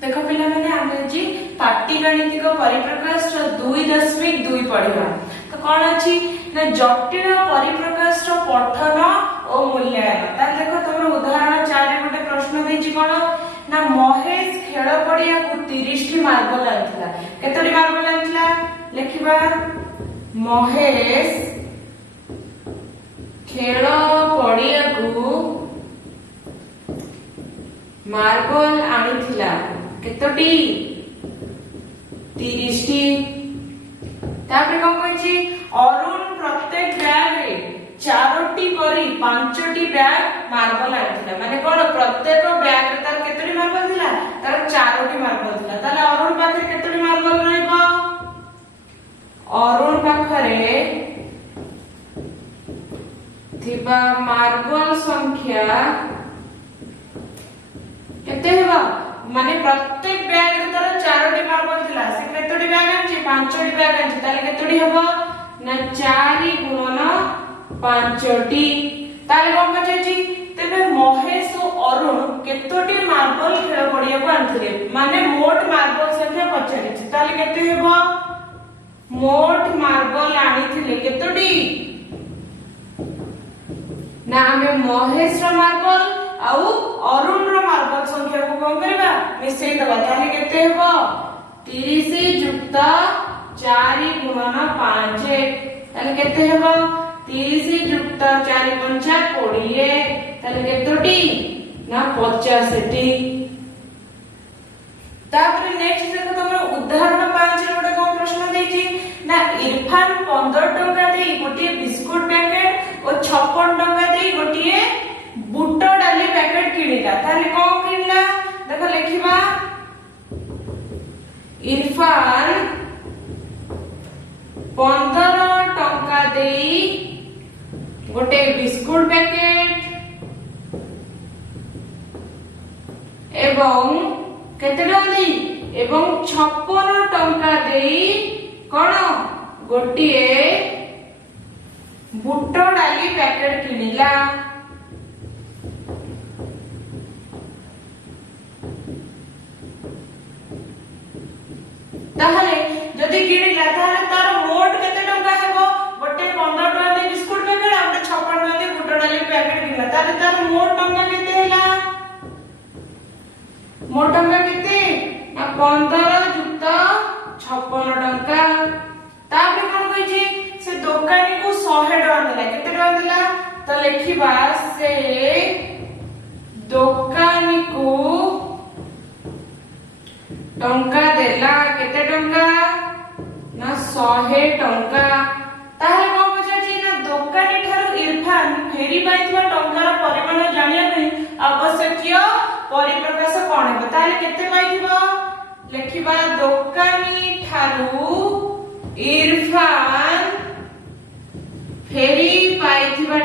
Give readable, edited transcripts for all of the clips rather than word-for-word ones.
देखो पिला माने आमे जी पाटीगणितिक परिप्रकाश 2.2 पढ़िबा। तो कोन अछि ना जटिल परिप्रकाश पठन और मूल्यांकन। ता देखो तुम उदाहरण 4 रे गोटे प्रश्न देछि कोन ना महेश खेल पड़िया को 30 टी मार्बल आनथिला। केतोटी मार्बल आनथिला लिखिबा महेश खेल पड़िया को मार्बल आनिथिला केतोटी 30 टी। तापर कोन कहछि अरुण प्रत्येक बैग रे 4टी करी 5टी बैग मार्बल आनिथिला। माने कोन प्रत्येक बैग रे तार केतोटी मार्बल थिला तार 4टी मार्बल थिला। ताले अरुण पाखरे केतोटी मार्बल रहइबो अरुण पाखरे थिबा मार्बल संख्या केते हेबा माने प्रत्येक बैग रे तार 4टी मार्बल थिला से केतोटी बैग आछि 5टी बैग आछि ताले केतोटी हेबो ना 4 गुणन 5टी। ताले कोन कहछि तबे महेश और अरुण केतोटी मार्बल खेल पड़िया को आनथिले माने मोट मार्बल संख्या पछारिछि। ताले केते हेबो मोट मार्बल आनिथिले केतोटी ना हमें महेश रो मार्बल आउ अरुण रो मार्बल संख्या को कोन करबा मिसै दबा। ताले केते हेबो 30 युक्त 4 गुणन 5। ताले केते हेबो 30 युक्त 4 पंचा 20। ताले केतोटी ना 85टी। तापर नेक्स्ट देखो तमरो उदाहरण 5 रे गोटे कोन प्रश्न देछि ना इरफान 15 टका देई गोटे बिस्कुट पैकेट और 56 टका देई गोटे बुट डाली पैकेट किनिला। ताले कोन किनला देखो लिखिबा इरफान 15 टका देई गोटे बिस्कुट पैकेट एवं केते टका देई एवं 56 टका देई कोन गोटे बुट डाली पैकेट किनिला। ताहले जदी किनिला ताहले तार मोट केते टका हेबो गोटे 15 टका दे बिस्कुट पैकेट आ गोटे 56 टका दे बुट डाली पैकेट किनिला। ताहले तार मोट टका केते हैला मोट टका केते ना 15 युक्त 56 टका। तापर कोन कहछि से दुकानी को 100 टका देला केते टका देला त लिखिबा से दुकानी को टंका देला केते टंका ना 100 टंका। ताहे कोन पछाछि ना दुकानी थारु इरफान फेरी पाइथवा टंकार परिमाण जानिया पई आवश्यक परिप्रकाश कोन हेबो। ताहे केते पाइथबो लिखिबा दुकानी थारु इरफान फेरी पाइथवा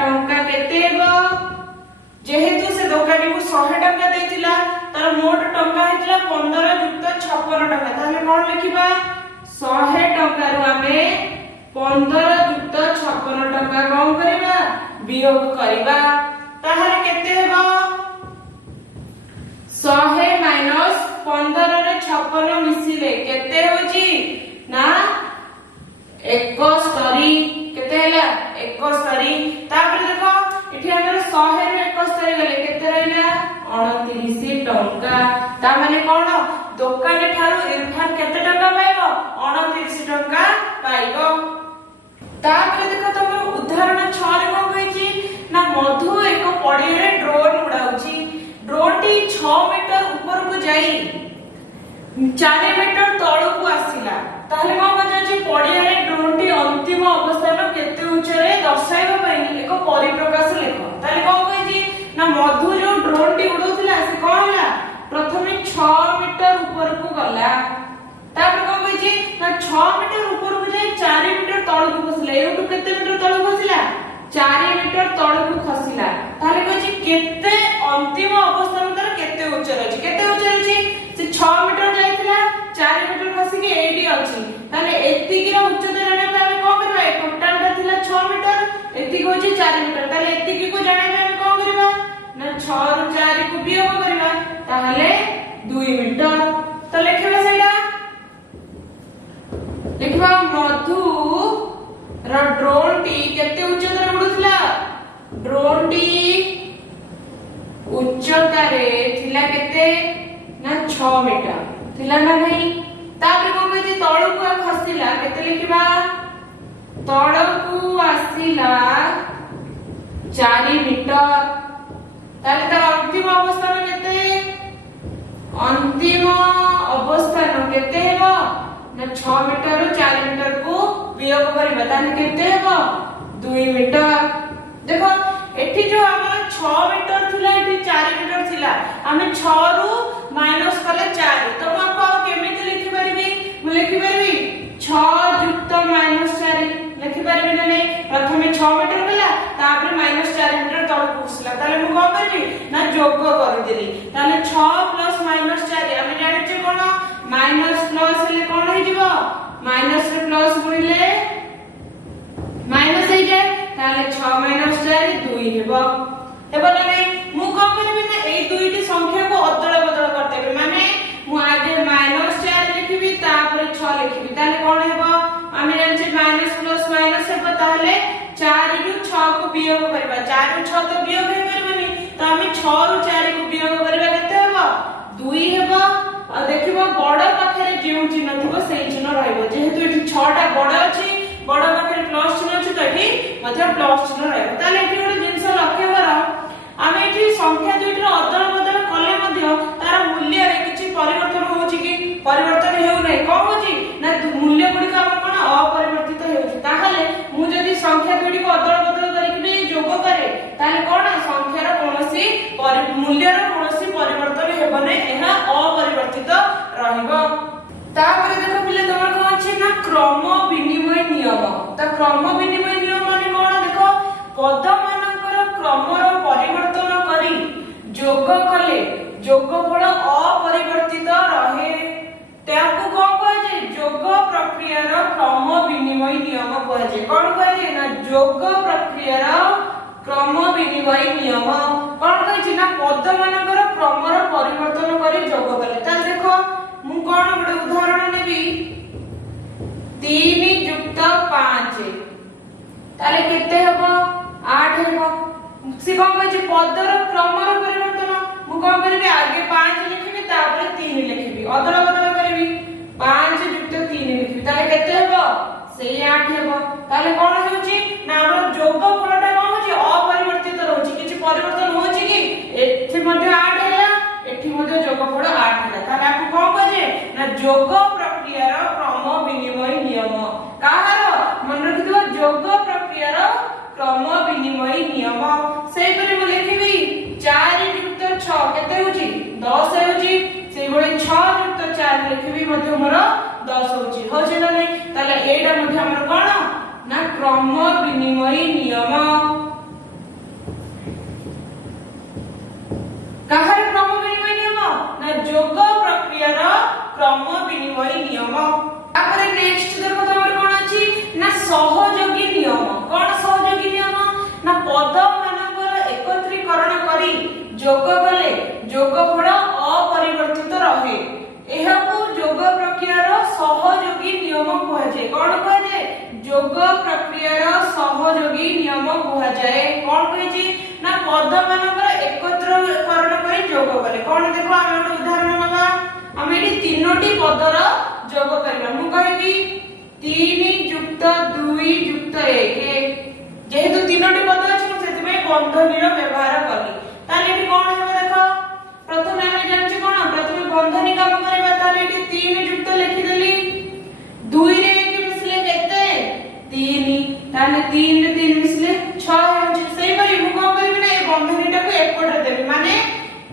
टंका केते हेबो जेहेतु से दुकानी को 100 टका देतिला तार मोट टंका हेतिला 15 युक्त 56 टका। ताले कोन लिखिबा 100 टका रु हमें 15 युक्त 56 टका कोन करबा वियोग करबा। ताहाले केते हेबो 100 माइनस 15 रे 56 मिसिले केते होची ना 71 केते हैला 71। तापर देखो एठी हमर 100 रे 71 गले केते रहला 29 टंका। ता माने कोन दुकान ठारू इरफान केते टका पाइबो 29 टंका पाइबो। तापर देखो तमर उदाहरण 6 रे कोन कहछि ना मधु एक पड़िया रे ड्रोन उड़ाउछि। ड्रोन टी 6 मीटर ऊपर को जाई 4 मीटर तळु को आसिला। ताहले कोन बजाछि पड़िया रे ड्रोन टी अंतिम अवस्थान केते ऊंचारे दर्शाइबा पई एक परिप्रकाश लेखो। ताहले कोन कहछि ना मधु जो ड्रोन टी उडौथिला से कोन होला प्रथमे 6 मीटर ऊपर को गला। तापर कोन कहछि ना 6 मीटर ऊपर को जाई 4 मीटर तळु को खसिला। एउटु केते मीटर तळु खसिला 4 मीटर तळु को खसिला। ताहले कहछि केते अंतिम अवस्थान तार केते ऊंचारे अछि केते ऊंचारे अछि से 6 मीटर जाइथिला 4 मीटर खसि के एडी अछि। ताहले एति की उच्चता जाने पे हम कोन करबा टोटल ता थिला 6 मीटर एति को अछि 4 मीटर। ताहले एति की को जाने पे हम कोन करबा 2 मीटर। तो लिखिबा सेटा लिखिबा मधु रो ड्रोन टी केते उच्चतारे उडुथला ड्रोन टी उच्चतारे थिला केते ना 6 मीटर थिला ना नहीं। तापर को कहै तळकु खसिला केते लिखिबा तळकु आसिला 4 मीटर। ताले तार अंतिम अवस्थान केते अंतिम अवस्थान केते हेबो ना 6 मीटर रो 4 मीटर को वियोग करबा ताले केते हेबो 2 मीटर। देखो एठी जो हमर 6 मीटर थिला एठी 4 मीटर थिला हमें 6 रु माइनस कले 4 तो हम को केमिति लिखि परबी मु लिखि परबी 6 युक्त -4 लिखि परबी ने प्रथमे 6 मीटर गला तापर -4 मीटर तळ पुसला ताले मु को करबी ना जोग कर देली ताले 6 प्लस -4 हम जानि जे कोन माइनस प्लस ले कोन हे जिवो माइनस रे प्लस गुणिले माइनस हे जाय ताले 6 -4 2 हेबो हेबो नै मु को करबी ना ए दुईटी संख्या को अदल बदल करतेबे माने मु आगे -4 लिखिबी तापर 6 लिखिबी ताले कोन हेबो आमे जानि माइनस प्लस माइनस हेबो ताले 4 रु 6 को वियोग करबा 4 रु 6 तो वियोग हे परबनी तो आमे 6 रु 4 को वियोग करबा केते हेबो 2 हेबो आ देखिबो बड़ पाखरे जेउ चिन्ह थिबो सेही चिन्ह रहइबो जेहेतु एठी 6 टा बड़ अछि बड़ पाखरे प्लस चिन्ह अछि तो एठी मध्य प्लस चिन्ह रहइबो ताले एठी गोटे जिंस लक्ष्य करा आमे एठी संख्या दुईटर अदल बदल कले मध्य तार मूल्य रे किछि परिवर्तन होउछि कि परिवर्तन हेउ नै को होछि ना मूल्य गुडी का हम कोन अपरिवर्तित हेउछि ताहाले मु जदी संख्या दुईटी को अदल बदल करिक भी जोग करे ताले कोन संख्यार कोनोसी मूल्यर कोनोसी परिवर्तन हेबो नै एहा अपरिवर्तित रहिबो। तापर देखो पिले तमर को अछि ना क्रम विनिमय नियम त क्रम विनिमय नियम माने कोन देखो पद मानकर क्रमर परिवर्तन करी जोग कले जोगफल अपरिवर्तित रहे ताकू कोन कहै जे जोग प्रक्रियार क्रम विनिमय नियम कहै जे कोन कहै जे ना जोग प्रक्रियार क्रम विनिमय नियम कोन कहै जे ना पद मानकर क्रमर परिवर्तन करी जोग कले त देखो मु कोन गोटे उदाहरण नेबी 3 + 5 ताले केते हेबो 8 हेबो से कोन कहै जे पदर क्रमर परिवर्तन मु कोन करबी आगे 5 लिखिबी तापर 3 लिखिबी अदल बदल करबी 5 + 3 लिखिबी ताले केते हेबो से 8 हेबो ताले कोन होउची ना हमर जोग फलटा कोन होउची अपरिवर्तित रहउची किछि परिवर्तन होउची कि एठी मध्ये 8 हैला एठी मध्ये जोगफल 8 हैला ताले आपु कोन कहजे ना जोग प्रक्रियार क्रम विनिमय नियम काहार मन रखितो जोग प्रक्रियार क्रम विनिमय नियम सेहि परि मु लिखिबी 4 + 6 केते होउची 10 होउची सेहि भଳି 6 + 4 लिखिबी मध्ये मोर 10 होउची होजे ना नै ताले एटा मध्ये हमर कोन ना क्रम विनिमय नियम काहार क्रम विनिमय नियम ना जोग प्रक्रियार क्रम विनिमय नियम। तापर नेक्स्ट देखो तमर कोन अछि ना सहयोगी नियम कोन सहयोगी नियम ना पद मानकर एकत्रीकरण करी जोग कले जोगफल अपरिवर्तित रहे एहाकू जोग प्रक्रियार सहयोगी नियम कहै जे कोन कहै जे जोग प्रक्रियार सहयोगी नियम कहै जाय कोन कहै जे ना पद मानकर एकत्रीकरण करी जोग कले कोन देखो हम एक उदाहरण नबा हम एठी तीनोटी पदर जोग करबा मु कहबी 3 + 2 + 1 जेहेतु तीनोटी पद अछि मु सेति में बंधनीर व्यवहार कली ताले एठी कोन हेबो देखो प्रथमे हम जानछि कोन प्रथमे बंधनी काम करबा ताले एठी 3 युक्त लिखि देली 2 रे 1 मिसले केते 3 ताले 3 रे 3 मिसले 6 होछि सेहि परि मु कोन करबी ना ए बंधनीटा को एकपटे देबी माने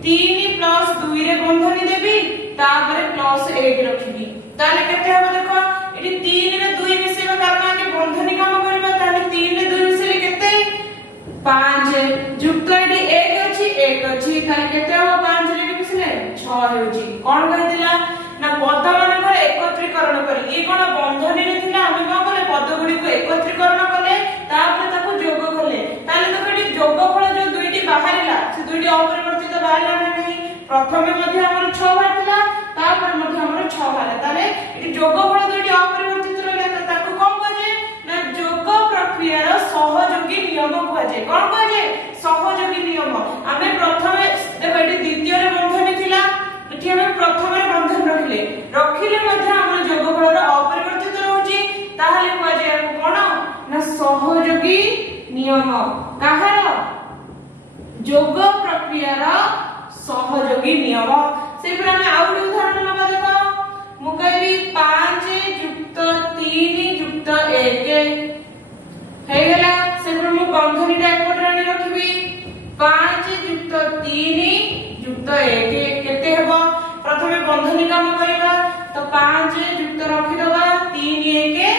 3 + 2 रे बंधनी देबी तापर +1 रखिबी ताले केते हेबो देखो एठी 3 रे 2 मिसेबा कारण आगे बंधनी काम करबा ताले 3 रे 2 मिसले केते 5 युक्त एठी 1 अछि 1 अछि ताले केते हो 5 रे मिसले 6 होछि कोन कहतिला ना पद मानकर एकत्रीकरण करी ए कोन बंधनी रे थिला हम कोन कले पद गुडी को एकत्रीकरण कले तापर ताको जोग कले ताले तो एठी जोगफल जो दुईटी बाहरिला से दुईटी अपरिवर्तित बाहरिला नै प्रथमे मध्ये हमर 6 बाहरिला तापर मध्ये हमर 6 बाला ताले एटी जोगफल दुईटी अपरिवर्तित रहला त ताको कोन कहे ना जोग प्रक्रियार सहयोगी नियम कहे कोन कहे सहयोगी नियम आमे प्रथमे देखो एटी द्वितीय रे बंधन थिला एटी हमें प्रथम रे बंधन रखिले मध्ये हमर जोगफल अपरिवर्तित रहउची ताहले कहे कोन ना सहयोगी नियम काହାର जोग प्रक्रियार सहयोगी नियम से पर हम आउ उदाहरण नबा देखो मु कहबी 5 + 3 + 1 हे गेला से पर मु बंधनीटा एकपट रानी रखबी 5 + 3 + 1 केते हेबो प्रथमे बंधनी काम करबा तो 5 युक्त रखि दबा 3 1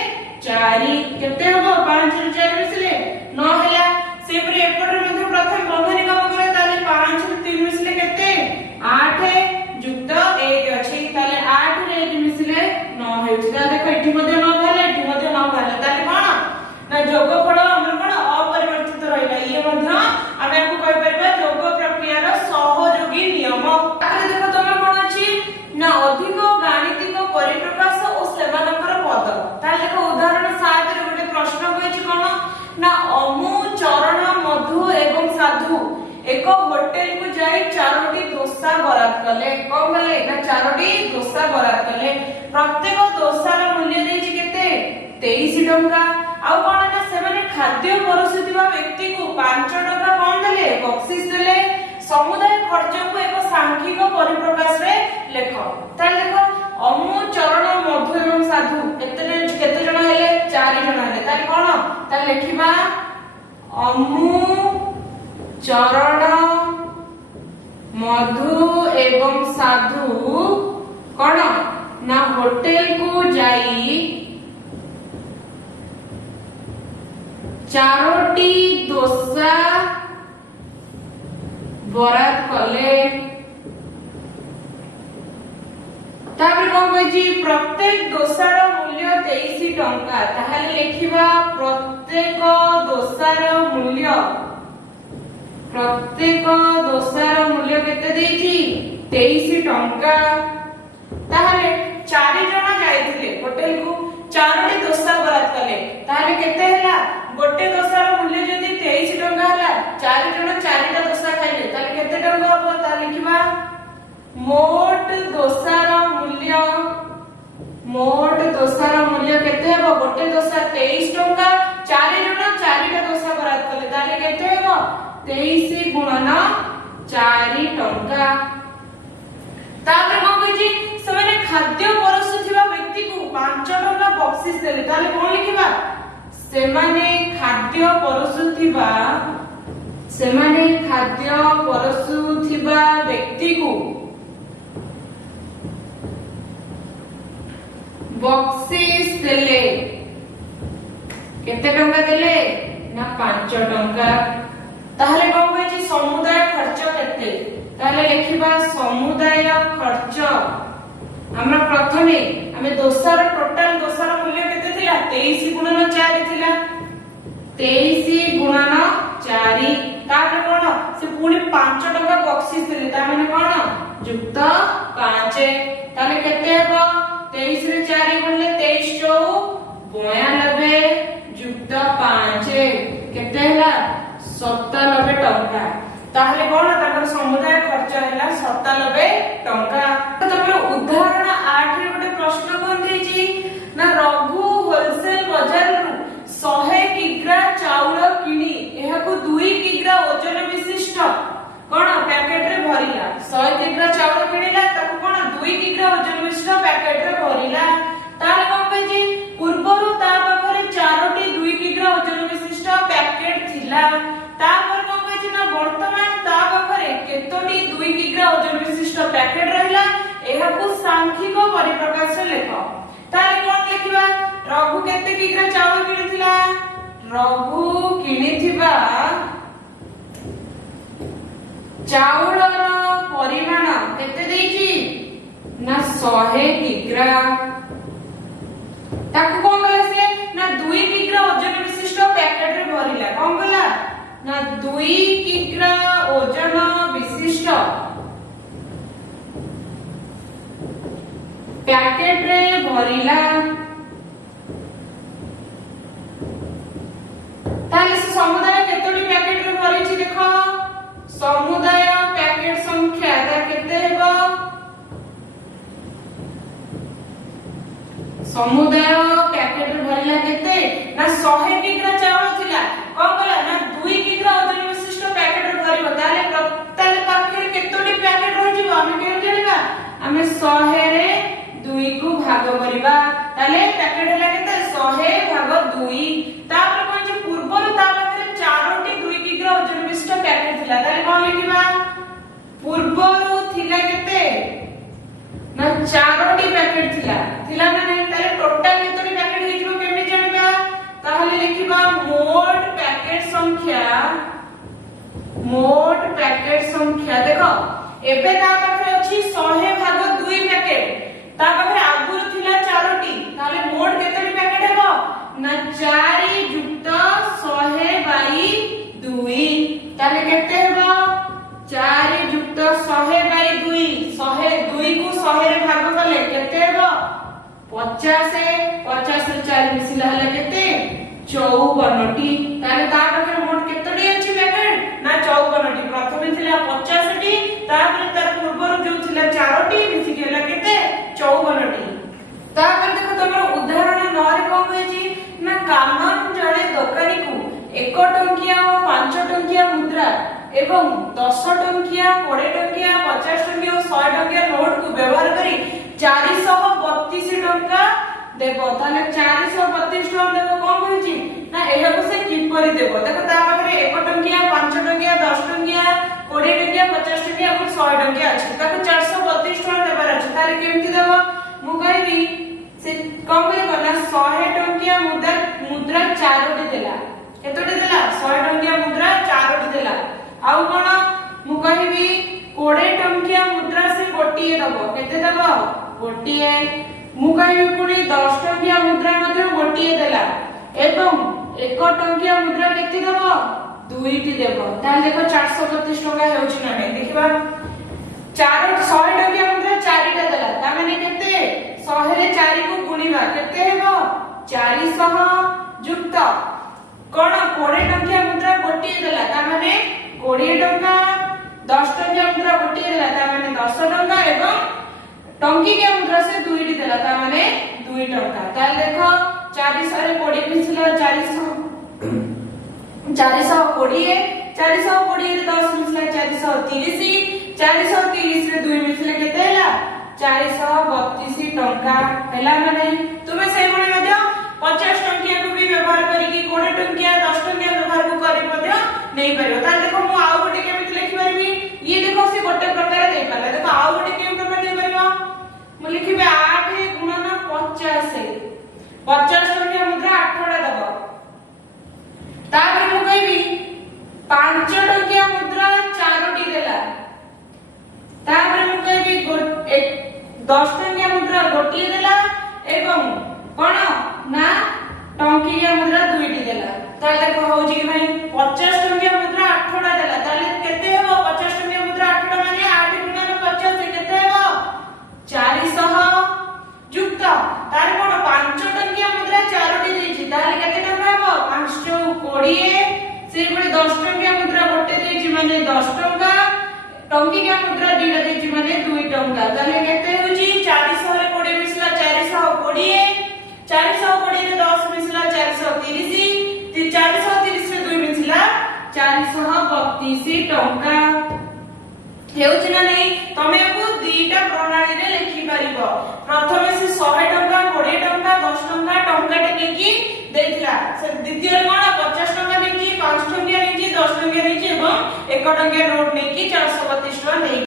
4 केते हेबो 5 + 4 मिसले 9 हैला से पर एकपट मध्ये प्रथमे बंधनी काम करे ताले 5 + 3 मिसले केते 8 युक्त 1 अछि ताले 8 रे 1 मिसले 9 हेउछि ता देखो एठी मध्ये 9 भाले एठी मध्ये 9 भाले ताले कोन ना जोगफल हमर कोन अपरिवर्तित रहिला ये मध्ये आमे को कहि परबा जोग प्रक्रियार सहयोगी नियम ताले देखो तमे कोन अछि ना अधिक गाणितिक परिप्रकाश ओ सेमानकर पद ताले देखो उदाहरण 7 रे गोटे प्रश्न होइछि कोन ना अमु चरण मधु एवं साधु एक होटल को जाई चारोटी दोसा बरात कले कोन कले ना चारोटी दोसा बरात कले प्रत्येक दोसार मूल्य देछि केते 23 टंका आ कोन ना से माने खाद्य परसुतिबा व्यक्ति को 5 टंका कोन देले बक्सिस देले समुदाय खर्च को एक सांख्यिक परिप्रकाश रे लेख ताले देखो अमु चरण मधु एवं साधु केते जण हेले 4 जण हेले ताले कोन ताले लेखिबा अमु चरण मधु एवं साधु कोन ना होटल को जाई चारोटी दोसा बरात कले तापर कोन कहजी प्रत्येक दोसार मूल्य 23 टंका ताहाले लेखिबा प्रत्येक दोसार मूल्य केते देछि 23 टंका ताहाले 4 जण जायथिले होटल को चारोटी दोसा बरात कले ताहाले केते हैला गोटे दोसार मूल्य जदी 23 टंका हैला 4 जण 4टा दोसा खाइले ताहाले केते टंका होबो ता लिखिबा मोट दोसार मूल्य केते हेबो गोटे दोसा 23 टंका 4 जण 4टा दोसा बरात कले ताहाले केते हेबो 23 × 4 टंका तापर को कहजी सने खाद्य परसुथिबा व्यक्ति को 5 टंका बक्सिस देले ताले कोन लिखिबा सेमाने खाद्य परसुथिबा व्यक्ति को बक्सिस देले केते टंका देले ना 5 टंका ताहले कोन कहजी समुदाय खर्च केते ताहले लिखिबा समुदाय खर्च हमरा प्रथमे हमें दोसार टोटल दोसार मूल्य केते थिला 23 × 4 थिला 23 × 4 तापर कोन से पुनी 5 टका बक्सिस देले ता माने कोन युक्त 5 ताले केते हेबो 23 रे 4 गुणले 23 * 92 युक्त 5 केते हैला 97 टंका ताहले कोन ताकर समुदाय खर्च हैला 97 टंका तमे उदाहरण 8 रे गोटे प्रश्न कोन देछि ना रघु होलसेल बाजार रु 100 किग्रा चाउल किनी एहा को 2 किग्रा ओजन विशिष्ट कोन पैकेट रे भरिला 100 किग्रा चाउल किनिला ताको कोन 2 किग्रा ओजन विशिष्ट पैकेट रे भरिला ताले कोन कहछि पूर्वरु ता पाखरे 4टी 2 किग्रा ओजन विशिष्ट पैकेट थिला तापर कोन कहछि ना वर्तमान ता पाखरे केतोटी 2 किग्रा ओजन विशिष्ट पैकेट रहला एहा को सांख्यिक परिप्रकाश से लेख ताले कोन लिखिबा रघु केते किग्रा चाउल किनिथिला रघु किनिथिबा चाउलर परिमाण केते देछि ना 100 किग्रा ताको कोन कहले से ना 2 किग्रा ओजन विशिष्ट पैकेट रे भरिला कोन कहला ना 2 किग्रा ओजन विशिष्ट पैकेट रे भरिला ताले से समुदाय केतोटी पैकेट रे भरिछि देखो समुदाय पैकेट संख्या ता केते हेबो समुदाय पैकेट रे भरिला केते ना 100 किग्रा चावल थिला कोन कहला ना 2 किग्रा ओजन विशिष्ट पैकेट रे भरिबो ताले पाखरे केतोटी पैकेट रहि जिवो हम केन जणिबा हमें 100 रे 2 को भाग करिबा ताले पैकेट हला केते 100 भाग 2 तापर कोन जे पूर्वरु ता पाखरे 4टी 2 किग्रा ओजन विशिष्ट पैकेट थिला ताले कोन लिखिबा पूर्वरु थिला केते ना 4टी पैकेट थिला ना नहीं ताले टोटल केतोटी पैकेट हे जिवो केमि जणिबा ताहले लिखिबा मोट पैकेट संख्या देखो एबे ता पाखरे अछि 100 भाग 2 पैकेट ता पाखरे आगुरु थिला 4टी ताले मोट केतोटी पैकेट हेबो ना 4 युक्त 100 बाई 2 ताले केते हेबो 4 युक्त 100 बाई 2 102 को 100 रे भाग कले केते हेबो 50 रे 4 मिसिला हला केते 54टी ताले ता पाखरे मोट केतोटी अछि पैकेट ना 54टी प्रथमे थिला 50टी तापर तार पूर्वरु जो थिला 4टी मिसि गेला केते 54टी तापर देखो तमर उदाहरण 9 रे कोन होइछि ना कामन जणे दोकानी को 1 टंकिया और 5 टंकिया मुद्रा एवं 10 टंकिया 20 टंकिया 50 टंकिया और 100 टंकिया नोट को व्यवहार करी 432 टंका देखो ताले 432 टंका देखो कोन होइछि ना एहा को से किपरि देबो देखो ता पाखरे 1 टंकिया 5 टंकिया 10 टंकिया 20 टंकिया 50 टंकिया और 100 टंकिया अछि ताको 432 टंका देबार अछि तारे केमति देबो मु कहबी से कोन करबो ना 100 टंकिया मुद्रा 4टी देला केतोटी देला 100 टंकिया मुद्रा 4टी देला आउ कोन मु कहबी 20 टंकिया मुद्रा से गोटिए दबो केते दबो गोटिए मु कहबी पुनी 10 टंकिया मुद्रा मध्ये गोटिए देला एवं 1 टंकिया मुद्रा केते दबो 2टी देबो ताले देखो 432 टंका हेउछि ना नै देखिबा 100 टंकिया मुद्रा 4टा देला ता माने केते 100 रे 4 को गुणिबा केते हेबो 400 युक्त कोन 20 टंकिया मुद्रा गोटिए देला ता माने 20 टंका 10 टंकिया मुद्रा गोटिए देला ता माने 10 टंका एवं टंकिया मुद्रा से 2टी देला ता माने 2 टंका ताले देखो 400 रे 20 मिसिला 420 420 रे 10 मिसिला 430 430 रे 2 मिसिला केते हैला 432 टंका हैला माने तुमे सेही भଳି ମଧ୍ୟ 50 टंकिया को भी व्यवहार करी कि 20 टंकिया 10 टंकिया व्यवहार को करी ମଧ୍ୟ नहीं परियो ताले देखो मु आउ गोटे केमिति लिखि परबी ये देखो से गोटे प्रकार दे परला देखो आउ गोटे केम प्रकार दे परियो मु लिखिबे 8 गुणन 50 50 टंकिया मुद्रा 8टा दबो तापर मु कहबी 5 टंकिया मुद्रा 4टी देला तापर मु कहबी 10 टंकिया मुद्रा गोटिए देला एवं कोन ना टंकिया मुद्रा 2टी देला ताले देखो होउची कि भाई 50 टंकिया मुद्रा 8टा देला ताले केते हेबो 50 टंकिया मुद्रा 8टा माने 8 गुणन 50 से केते हेबो 400 युक्त तारे कोन 5 टंकिया मुद्रा 4टी देछि ताले केते टंका हेबो 5 20 से बळे 10 टंकिया मुद्रा गोटे देछि माने 10 टंका टंकिया मुद्रा 2टा देछि माने 2 टंका ताले केते होछि 400 रे 20 मिसला 420 420 रे 10 मिसला 430 430 रे 2 मिसला 432 टंका हेउछि ना नै तमे को दीटा प्रणाली रे लिखि परिबो प्रथमे से 100 टंका 20 टंका 10 टंका टंका टे की देथिला से द्वितीय कोन 50 टंका नेकी 5 टंका नेकी 10 टंका नेकी एवं 1 टंका नोट नेकी 432 टंका